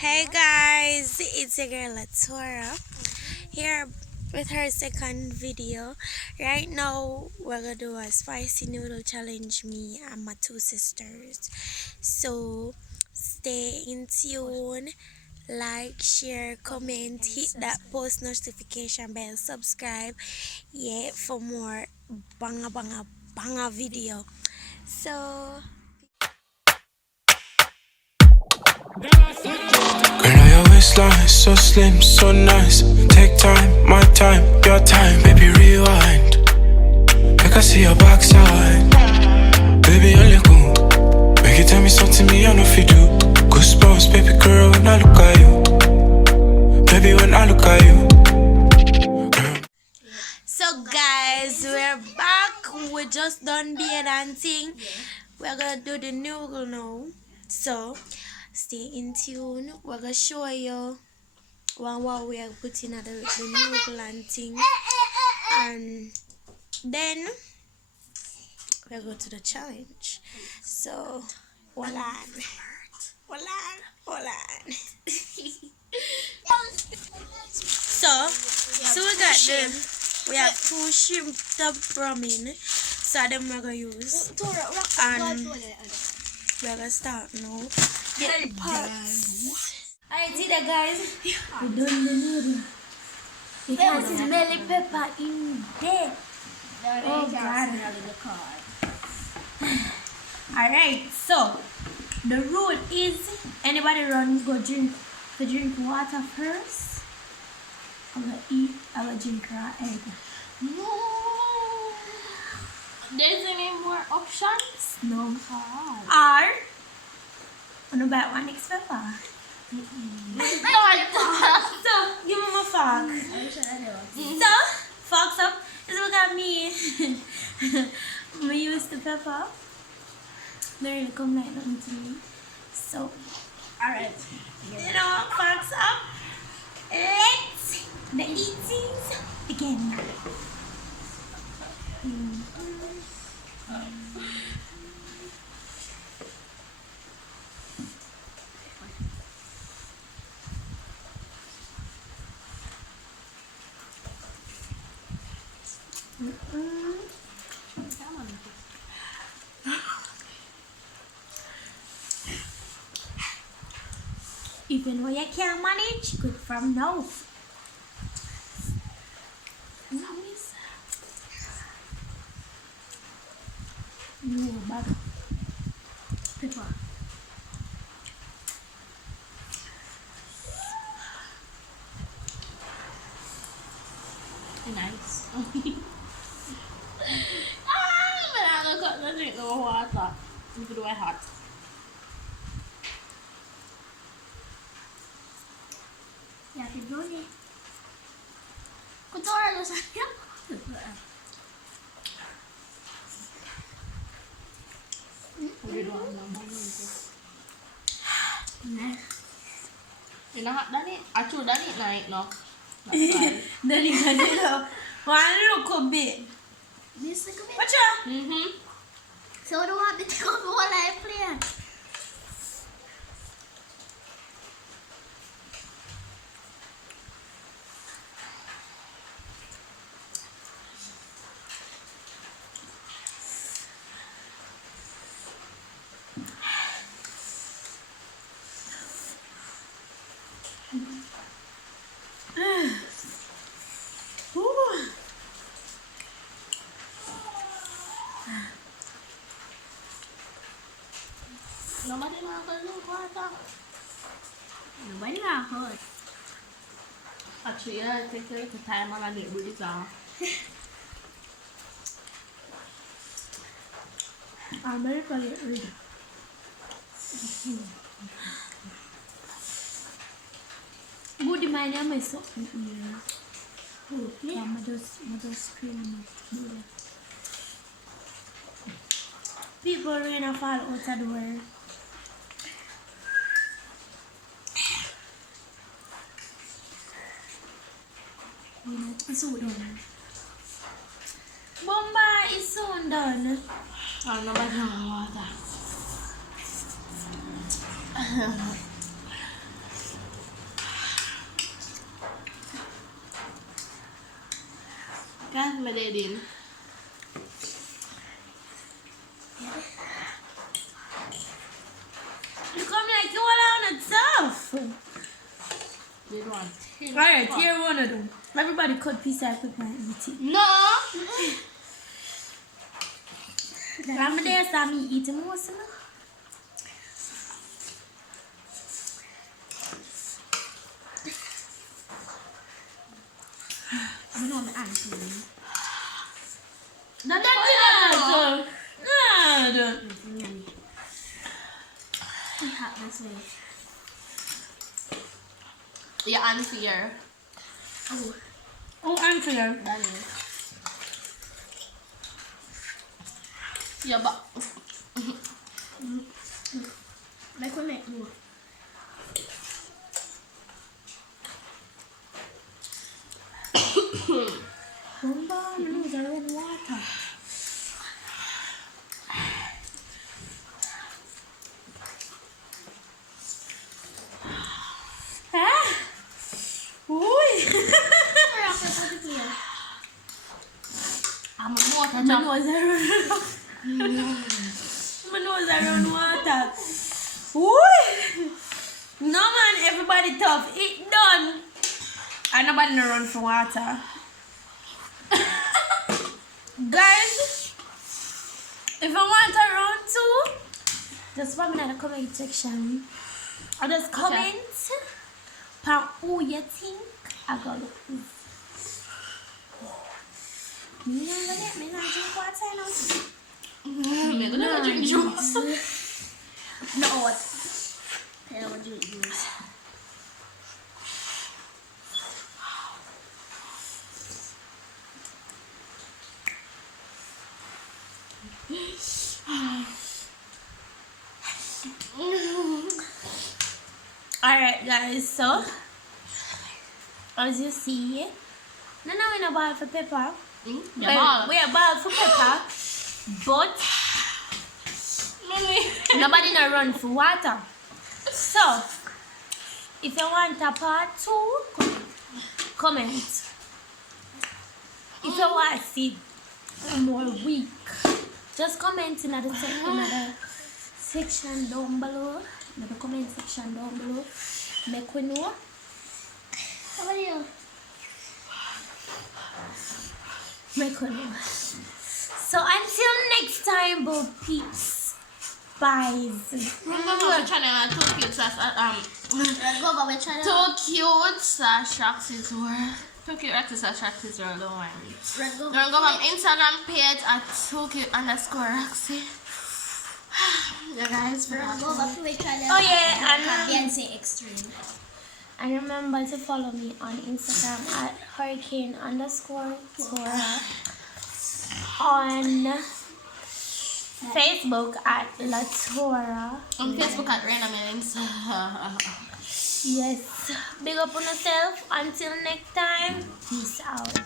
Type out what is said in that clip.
Hey guys, it's your girl Latora here with her second video. Right now, we're gonna do a spicy noodle challenge, me and my two sisters. So, stay in tune, like, share, comment, hit that post notification bell, subscribe, yeah, for more banger video. So, Girl, your waistline so slim, so nice. Take time, my time, your time, baby, rewind. Make I see your backside, baby, only cool. Make you tell me something me I know if you do. Goosebumps, baby girl, when I look at you. Baby, when I look at you. So guys, we're back. We just done beer dancing. We're gonna do the noodle now. So stay in tune. We're gonna show you what we are putting at the noodle and thing. And then we'll go to the challenge. So hold on. Hold on. Hold on. So we got them. We have two shrimp top ramen. So them we're gonna use. And we're gonna start now. Get the pots. Alright, see that guys? We done the noodle. You can see smelly pepper in there. Oh God. Alright, so the rule is anybody run go drink water first. I'm gonna eat, I'm gonna drink raw egg. No. There's any more options? No. Oh. Or I'm gonna buy one next pepper. So give me my fork. So forks up. Just look at me. I'm gonna use the pepper. They really come like nothing to me. So alright. You know, forks up. Let's the eatings begin. Even though you can't manage, good from now. Nice. No, bad. Pepper. Nice. But I'm gonna drink no water. You could do it hot. Yeah, keep going. Kutora lo saya. Udah doang nambah itu. Nah. Inahat dani, acu dani naik no. Dari lo. One look a bit. This look a bit. What's up? So do I take off while I play? Nobody know how to do water. Nobody got hurt. Actually, I take a little time and I get really down. I'm very funny. Good man, I'm a sock. Yeah, I'm just screaming. People are gonna fall out of the world. It's so done. Bomba is so done. Oh, nobody know water. Guys, my daddy. You come like you all on itself. Did one. Alright, here one of them. Everybody cut piece of paper and eat it. No. I'm there, so me eating most of it. I know my auntie. No. He had this way. Your auntie here. Oh, I'm here. Danny. Yeah, but make we make more. Remember, my nose are in water. Ah! Ui! I'm a water My jump. nose are running. My nose are running water. Ui! No man, everybody tough. It done. And nobody no run for water. Guys, if I want a round two, just put me in the comment section. Or just comment on who you think I got look. Me not drink water now. Me gonna drink juice. No what? I don't drink juice. Alright guys, so as you see, no we're not ball for pepper. Yeah, We are ball for pepper, but nobody not run for water. So if you want a part 2, comment. If you want to see more week, just comment in the section down below. In the comment section down below. Make we know. How are you? Make we know. So until next time, Bo peeps. Bye. Remember my channel, Too Cute /Roxy's World. Too Cute /Roxy's World, don't worry. Don't go on Instagram page at @2cute_Roxy. Yeah, guys, Oh yeah, and Extreme. and remember to follow me on Instagram at hurricane_Tora, on Facebook at Latora. on Facebook at Raina Millings. Yes, big up on yourself. Until next time, peace out.